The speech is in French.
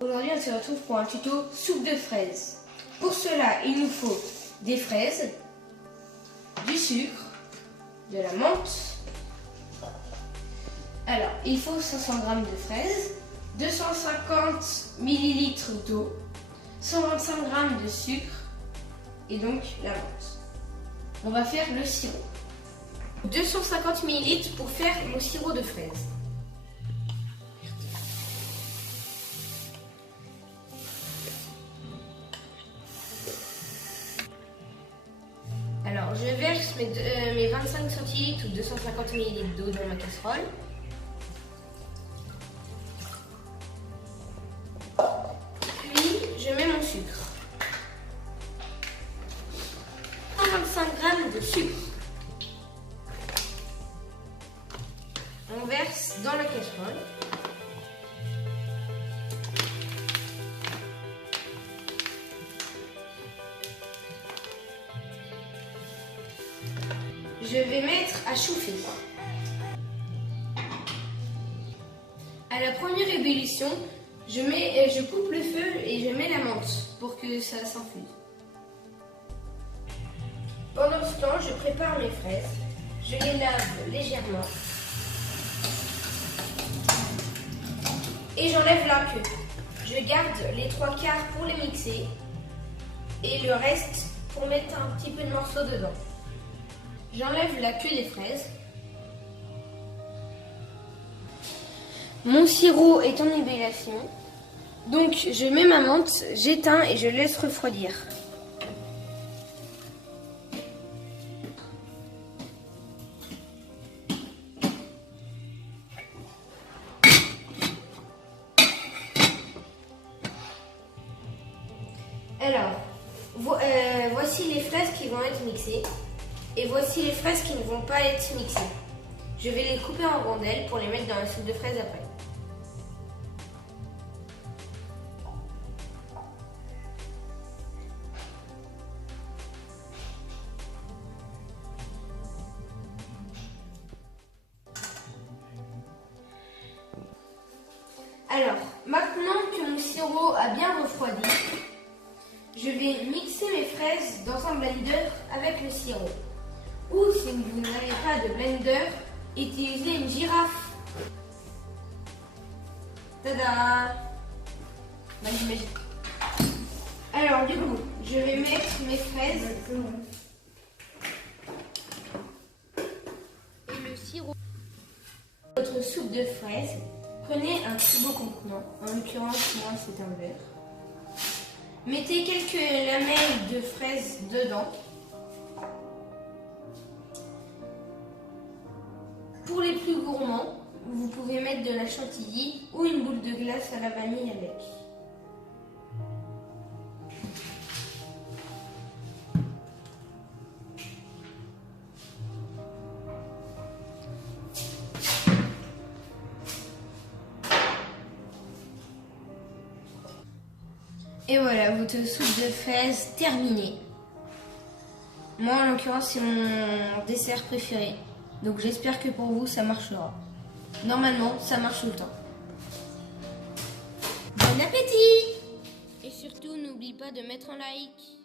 Aujourd'hui, on se retrouve pour un tuto soupe de fraises. Pour cela, il nous faut des fraises, du sucre, de la menthe. Alors, il faut 500 g de fraises, 250 ml d'eau, 125 g de sucre et donc la menthe. On va faire le sirop. 250 ml pour faire le sirop de fraises. Alors, je verse mes 25 centilitres ou 250 ml d'eau dans ma casserole. Puis, je mets mon sucre. 125 g de sucre. On verse dans la casserole. Je vais mettre à chauffer. À la première ébullition, je coupe le feu et je mets la menthe pour que ça s'infuse. Pendant ce temps, je prépare mes fraises. Je les lave légèrement. Et j'enlève la queue. Je garde les 3/4 pour les mixer et le reste pour mettre un petit peu de morceaux dedans. J'enlève la queue des fraises. Mon sirop est en ébullition. Donc je mets ma menthe, j'éteins et je laisse refroidir. Alors, voici les fraises qui vont être mixées. Et voici les fraises qui ne vont pas être mixées. Je vais les couper en rondelles pour les mettre dans la soupe de fraises après. Alors, maintenant que mon sirop a bien refroidi, je vais mixer mes fraises dans un blender avec le sirop. Ou si vous n'avez pas de blender, utilisez une girafe. Tada! Magique. Alors du coup, je vais mettre mes fraises et le sirop. Votre soupe de fraises, prenez un très beau contenant, en l'occurrence moi c'est un verre. Mettez quelques lamelles de fraises dedans. Pour les plus gourmands, vous pouvez mettre de la chantilly ou une boule de glace à la vanille avec. Et voilà, votre soupe de fraises terminée. Moi, en l'occurrence, c'est mon dessert préféré. Donc j'espère que pour vous, ça marchera. Normalement, ça marche tout le temps. Bon appétit! Et surtout, n'oublie pas de mettre un like.